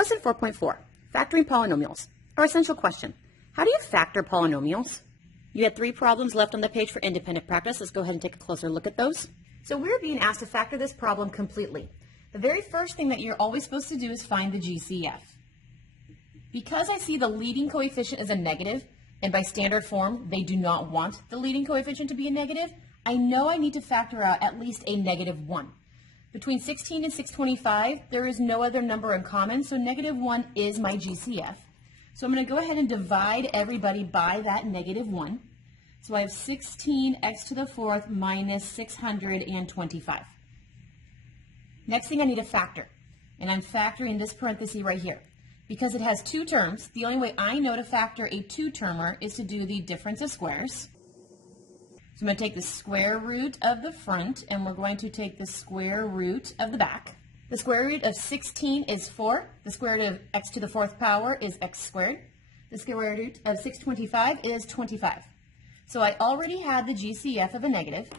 Lesson 4.4, Factoring Polynomials. Our essential question, how do you factor polynomials? You had 3 problems left on the page for independent practice. Let's go ahead and take a closer look at those. So we're being asked to factor this problem completely. The very first thing that you're always supposed to do is find the GCF. Because I see the leading coefficient is a negative, and by standard form, they do not want the leading coefficient to be a negative, I know I need to factor out at least a -1. Between 16 and 625, there is no other number in common, so -1 is my GCF. So I'm going to go ahead and divide everybody by that -1. So I have 16x to the 4th minus 625. Next thing I need to factor, and I'm factoring this parenthesis right here. Because it has 2 terms, the only way I know to factor a 2-termer is to do the difference of squares. So I'm going to take the square root of the front, and we're going to take the square root of the back. The square root of 16 is 4. The square root of x to the 4th power is x squared. The square root of 625 is 25. So I already had the GCF of a negative.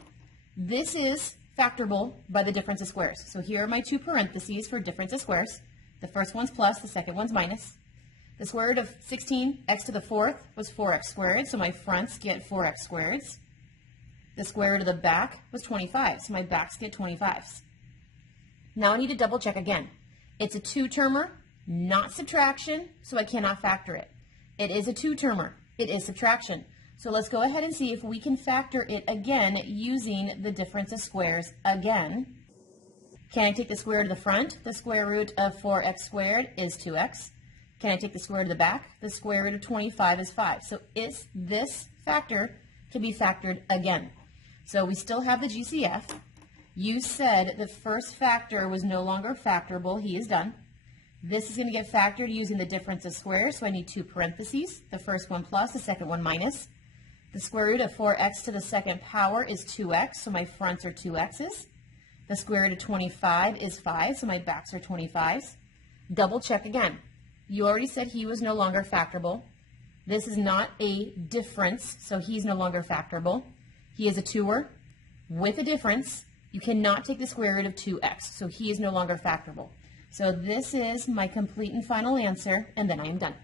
This is factorable by the difference of squares. So here are my 2 parentheses for difference of squares. The first one's plus, the second one's minus. The square root of 16, x to the 4th, was 4x squared, so my fronts get 4x squareds. The square root of the back was 25, so my backs get 25s. Now I need to double check again. It's a 2-termer, not subtraction, so I cannot factor it. It is a 2-termer. It is subtraction. So let's go ahead and see if we can factor it again using the difference of squares again. Can I take the square root of the front? The square root of 4x squared is 2x. Can I take the square root of the back? The square root of 25 is 5. So this factor can be factored again. So we still have the GCF. You said the first factor was no longer factorable. He is done. This is going to get factored using the difference of squares, so I need 2 parentheses. The first one plus, the second one minus. The square root of 4x to the 2nd power is 2x, so my fronts are 2x's. The square root of 25 is 5, so my backs are 25s. Double check again. You already said he was no longer factorable. This is not a difference, so he's no longer factorable. He is a 2er with a difference. You cannot take the square root of 2x, so he is no longer factorable. So this is my complete and final answer, and then I am done.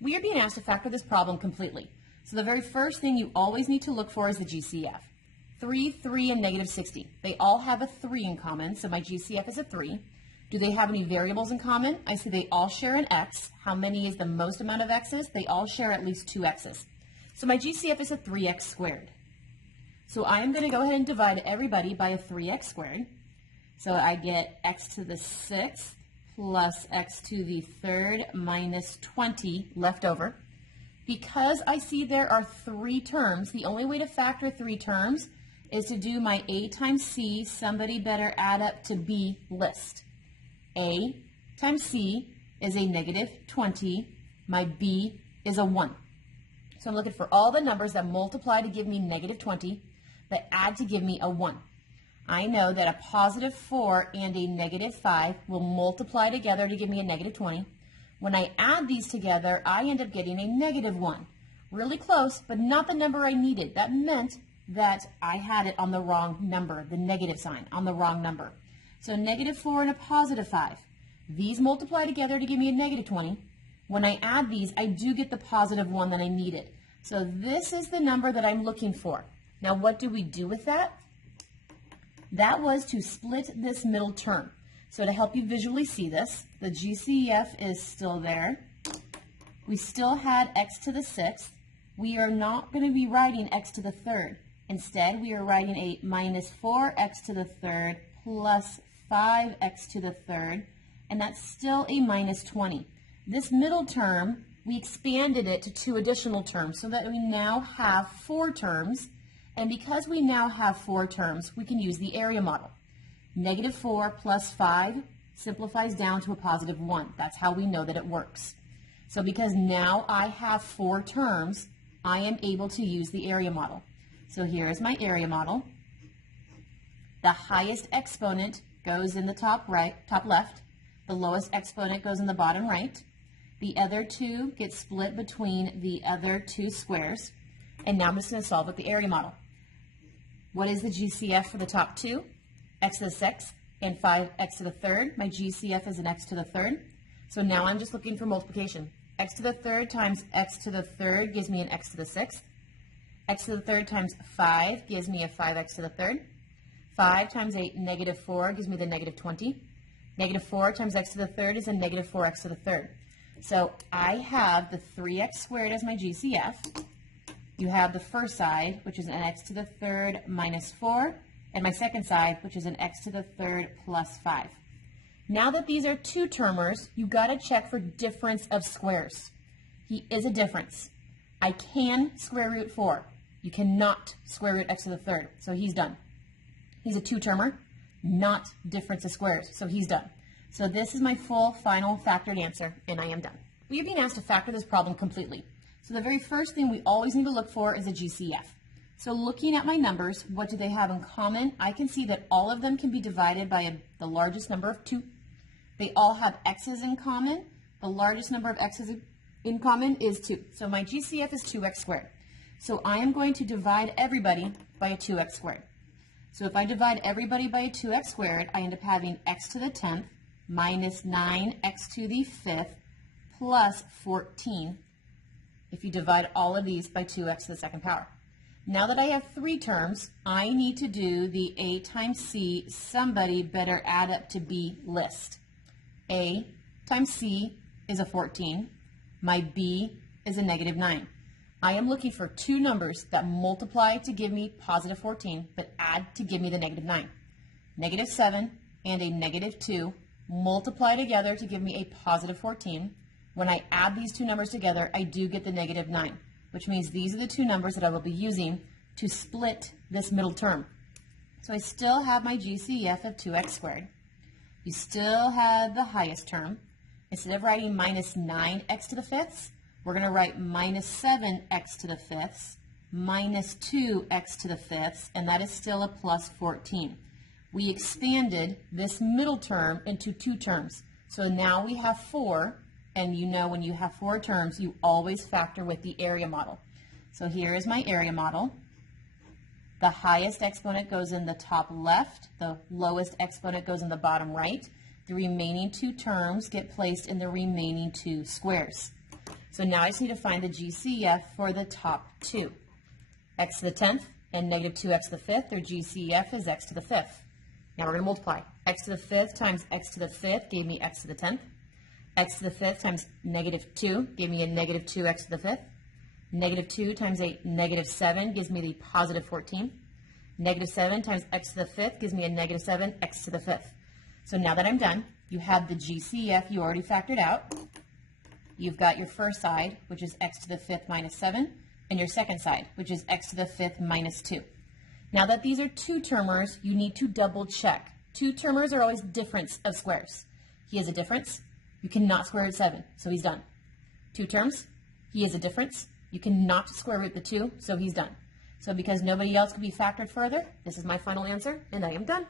We are being asked to factor this problem completely. So the very first thing you always need to look for is the GCF. 3, 3, and -60. They all have a 3 in common, so my GCF is a 3. Do they have any variables in common? I see they all share an x. How many is the most amount of x's? They all share at least 2 x's. So my GCF is a 3x squared. So I'm going to go ahead and divide everybody by a 3x squared. So I get x to the 6th plus x to the 3rd minus 20 left over. Because I see there are 3 terms, the only way to factor 3 terms is to do my A times C, somebody better add up to B list. A times C is a -20, my B is a 1. So I'm looking for all the numbers that multiply to give me -20, that add to give me a 1. I know that a +4 and a -5 will multiply together to give me a -20. When I add these together, I end up getting a -1. Really close, but not the number I needed. That meant that I had it on the wrong number, the negative sign, on the wrong number. So -4 and a +5. These multiply together to give me a -20. When I add these, I do get the +1 that I needed. So this is the number that I'm looking for. Now what do we do with that? That was to split this middle term. So to help you visually see this, the GCF is still there. We still had x to the 6th. We are not going to be writing x to the 3rd. Instead, we are writing a -4x to the 3rd plus 5x to the 3rd, and that's still a -20. This middle term, we expanded it to 2 additional terms so that we now have 4 terms, and because we now have 4 terms, we can use the area model. -4 plus 5 simplifies down to a +1. That's how we know that it works. So because now I have 4 terms, I am able to use the area model. So here is my area model. The highest exponent goes in the top left. The lowest exponent goes in the bottom right. The other 2 get split between the other 2 squares. And now I'm just going to solve with the area model. What is the GCF for the top 2? X to the 6th and 5x to the 3rd. My GCF is an x to the 3rd. So now I'm just looking for multiplication. X to the third times x to the third gives me an x to the sixth. X to the third times 5 gives me a 5x to the third. 5 times 8, negative 4, gives me the negative 20. Negative 4 times x to the third is a negative 4x to the third. So I have the 3x squared as my GCF. You have the first side, which is an x to the third minus 4, and my second side, which is an x to the third plus 5. Now that these are two-termers, you got to check for difference of squares. He is a difference. I can square root 4. You cannot square root x to the third, so he's done. He's a two-termer, not difference of squares, so he's done. So this is my full final factored answer, and I am done. We are being asked to factor this problem completely. So the very first thing we always need to look for is a GCF. So looking at my numbers, what do they have in common? I can see that all of them can be divided by the largest number of 2. They all have x's in common. The largest number of x's in common is 2. So my GCF is 2x squared. So I am going to divide everybody by a 2x squared. So if I divide everybody by a 2x squared, I end up having x to the 10th minus 9x to the 5th plus 14 if you divide all of these by 2x to the second power. Now that I have 3 terms, I need to do the A times C. Somebody better add up to B list. A times C is a 14. My B is a negative 9. I am looking for 2 numbers that multiply to give me positive 14, but add to give me the negative 9. Negative 7 and a negative 2 multiply together to give me a positive 14. When I add these 2 numbers together, I do get the negative 9, which means these are the 2 numbers that I will be using to split this middle term. So I still have my GCF of 2x squared. You still have the highest term. Instead of writing minus 9x to the fifths, we're going to write minus 7x to the fifths, minus 2x to the fifths, and that is still a plus 14. We expanded this middle term into 2 terms. So now we have 4, and you know when you have 4 terms, you always factor with the area model. So here is my area model. The highest exponent goes in the top left. The lowest exponent goes in the bottom right. The remaining 2 terms get placed in the remaining 2 squares. So now I just need to find the GCF for the top 2. X to the 10th and negative 2x to the 5th, their GCF is x to the 5th. Now we're going to multiply. X to the 5th times x to the 5th gave me x to the 10th. X to the 5th times negative 2 gave me a negative 2x to the 5th. Negative 2 times a negative 7 gives me the positive 14. Negative 7 times x to the 5th gives me a negative 7x to the 5th. So now that I'm done, you have the GCF you already factored out. You've got your first side, which is x to the 5th minus 7, and your second side, which is x to the 5th minus 2. Now that these are 2-termers, you need to double check. 2-termers are always difference of squares. He has a difference. You cannot square root 7, so he's done. 2 terms, he has a difference. You cannot square root the 2, so he's done. So because nobody else could be factored further, this is my final answer, and I am done.